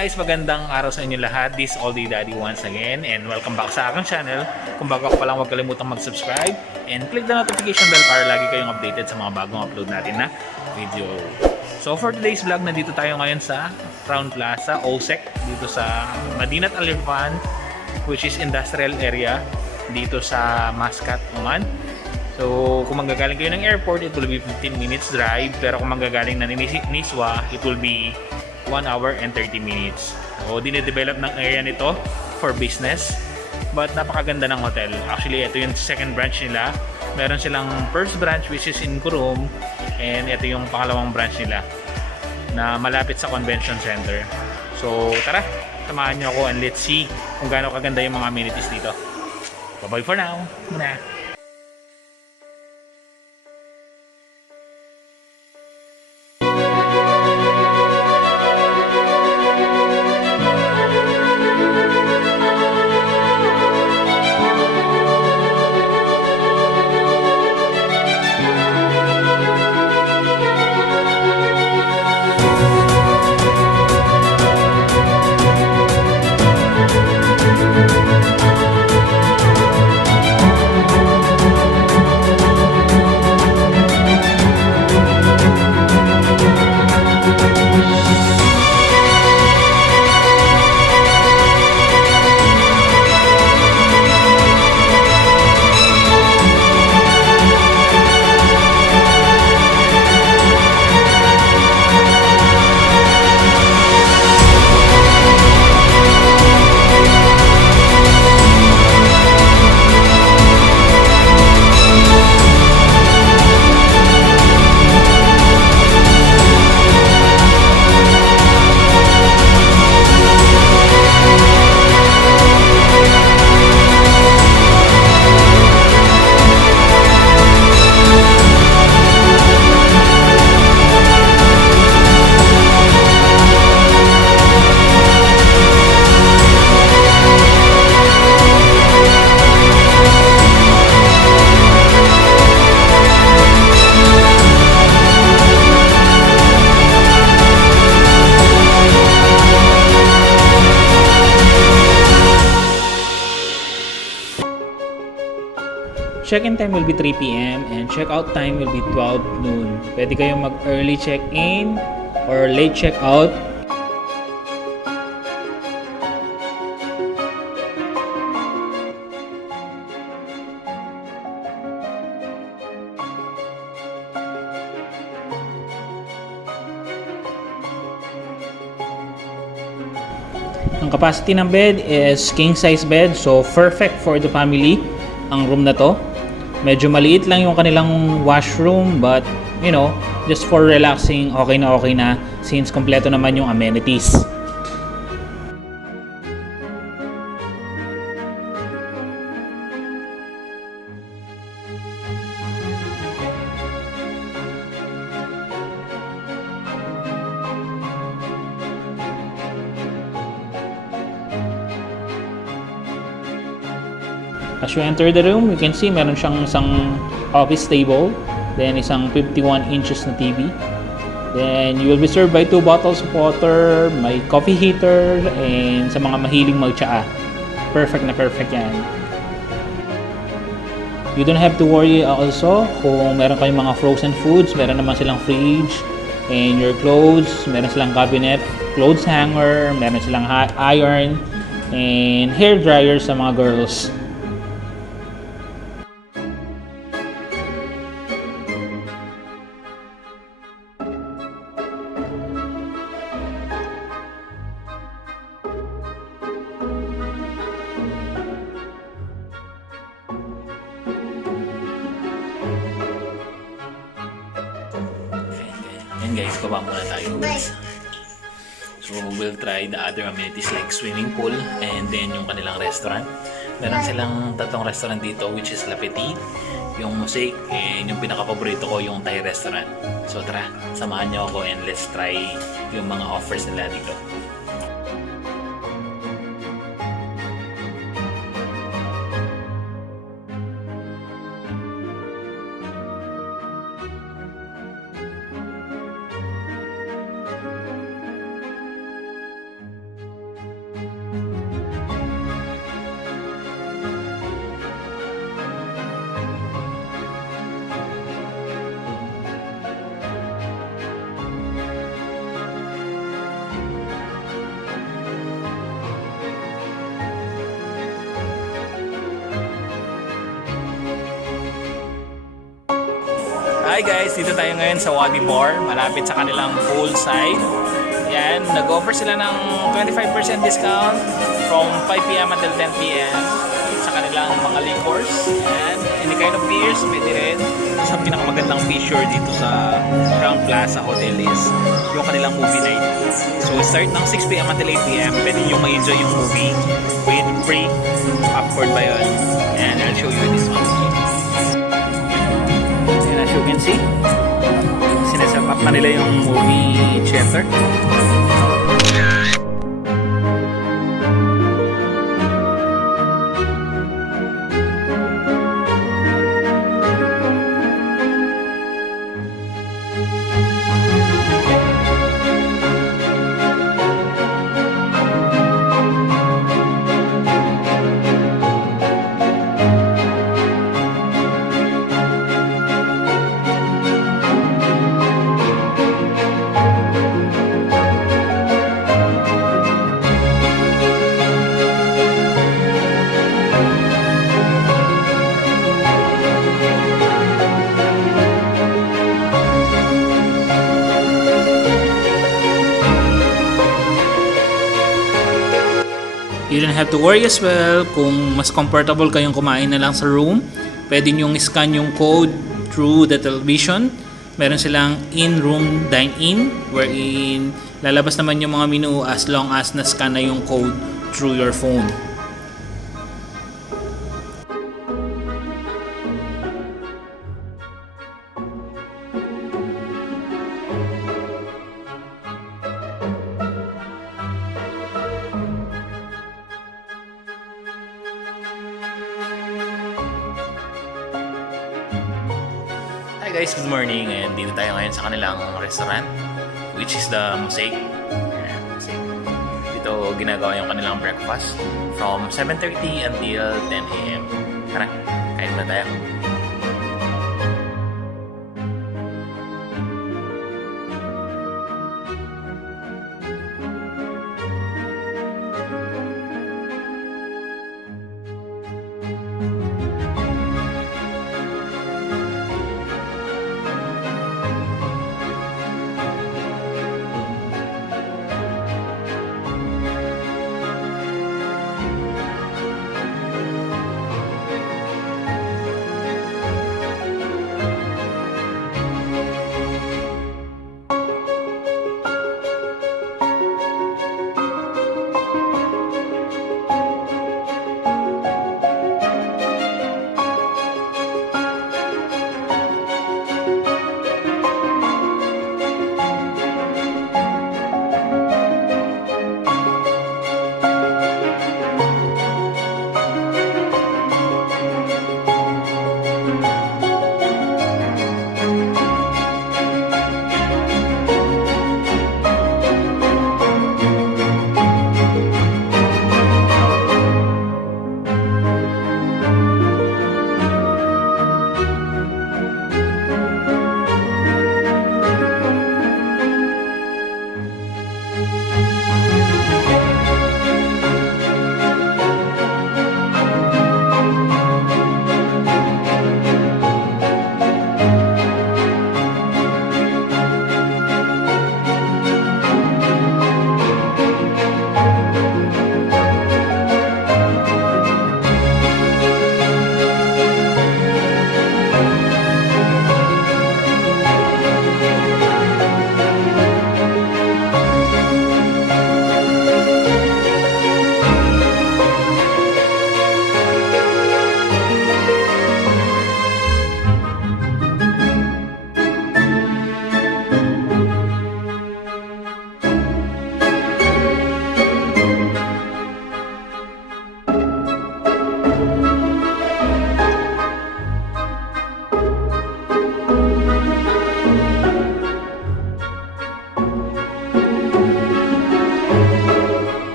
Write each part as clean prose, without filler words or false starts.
guys, magandang araw sa inyo lahat. This is All Day Daddy once again and welcome back sa aking channel. Kung bago ka pa lang, huwag kalimutang mag-subscribe and click the notification bell para lagi kayong updated sa mga bagong upload natin na video. So for today's vlog, nandito tayo ngayon sa Crown Plaza, OSEC, dito sa Madinat Al Irfan, which is industrial area dito sa Muscat, Oman. So kung manggagaling kayo ng airport, it will be 15 minutes drive, pero kung manggagaling na Niswa, it will be 1 hour and 30 minutes. So, dinidevelop ng area nito for business. But napakaganda ng hotel. Actually, ito yung second branch nila. Meron silang first branch which is in Kurum. And ito yung pangalawang branch nila na malapit sa convention center. So, tara, samahan nyo ako and let's see kung gaano kaganda yung mga amenities dito. Bye-bye for now. Muna. Check-in time will be 3 p.m. and check-out time will be 12 noon. Pwede kayong mag-early check-in or late check-out. Ang capacity ng bed is king size bed, so perfect for the family ang room na to. Medyo maliit lang yung kanilang washroom, but you know, just for relaxing, okay na since kompleto naman yung amenities. As you enter the room, you can see meron siyang isang office table, then isang 51 inches na TV. Then you will be served by 2 bottles of water, may coffee heater, and sa mga mahiling magtsaa. Perfect na perfect yan. You don't have to worry also kung meron kayong mga frozen foods, meron naman silang fridge, and your clothes, meron silang cabinet, clothes hanger, meron silang iron, and hair dryer sa mga girls. And guys, baba muna tayo. So we'll try the other amenities like swimming pool and then yung kanilang restaurant. Meron silang tatlong restaurant dito which is La Petite, yung Mosaic, and yung pinaka-paborito ko yung Thai restaurant. So tara, samahan nyo ako and let's try yung mga offers nila dito. guys, dito tayo ngayon sa Wadi Bar, malapit sa kanilang poolside. Yan, nag-offer sila ng 25% discount from 5 p.m. until 10 p.m. sa kanilang mga liquors. Yan, any kind of beers, pwede rin. Sa pinakamagandang feature dito sa Crown Plaza Hotel is yung kanilang movie night. So start ng 6 p.m. until 8 p.m. Pwede nyo ma-enjoy yung movie with free popcorn ba yun. And I'll show you this one. And as you can see, sineset up na nila yung movie theater. You don't have to worry as well kung mas comfortable kayong kumain na lang sa room. Pwede nyong scan yung code through the television. Meron silang in-room dine-in wherein lalabas naman yung mga menu as long as na-scan na yung code through your phone. Hi guys, good morning, and dito tayo ngayon sa kanilang restaurant which is the Mosaic. Dito ginagawa yung kanilang breakfast from 7:30 until 10 a.m. Tara, kain na tayo.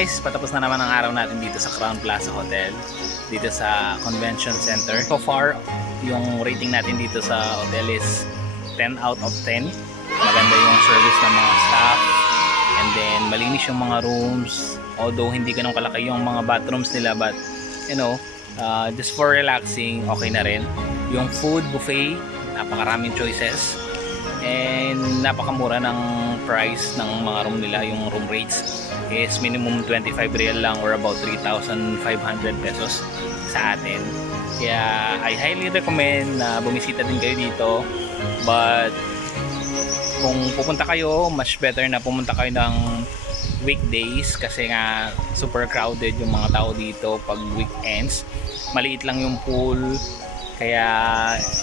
guys, patapos na naman ang araw natin dito sa Crown Plaza Hotel, dito sa Convention Center. So far, yung rating natin dito sa hotel is 10 out of 10. Maganda yung service ng mga staff, and then malinis yung mga rooms, although hindi ganun kalaki yung mga bathrooms nila, but you know, just for relaxing, okay na rin. Yung food buffet, napakaraming choices, and napakamura ng price ng mga room nila. Yung room rates is minimum 25 real lang, or about 3,500 pesos sa atin. Kaya I highly recommend na bumisita din kayo dito, but kung pupunta kayo, much better na pumunta kayo ng weekdays, kasi nga super crowded yung mga tao dito pag weekends. Maliit lang yung pool, kaya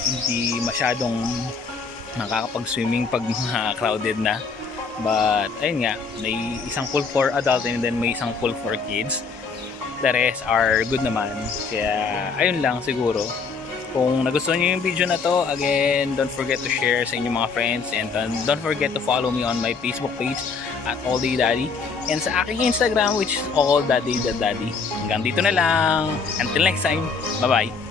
hindi masyadong makakapag-swimming pag crowded na. But ayun nga, may isang pool for adult and then may isang pool for kids. The rest are good naman. Kaya ayun lang siguro. Kung nagustuhan nyo yung video na to, again, don't forget to share sa inyong mga friends, and don't forget to follow me on my Facebook page at All Day Daddy, and sa aking Instagram, which is alldaddy.daddy. Hanggang dito na lang. Until next time, bye bye.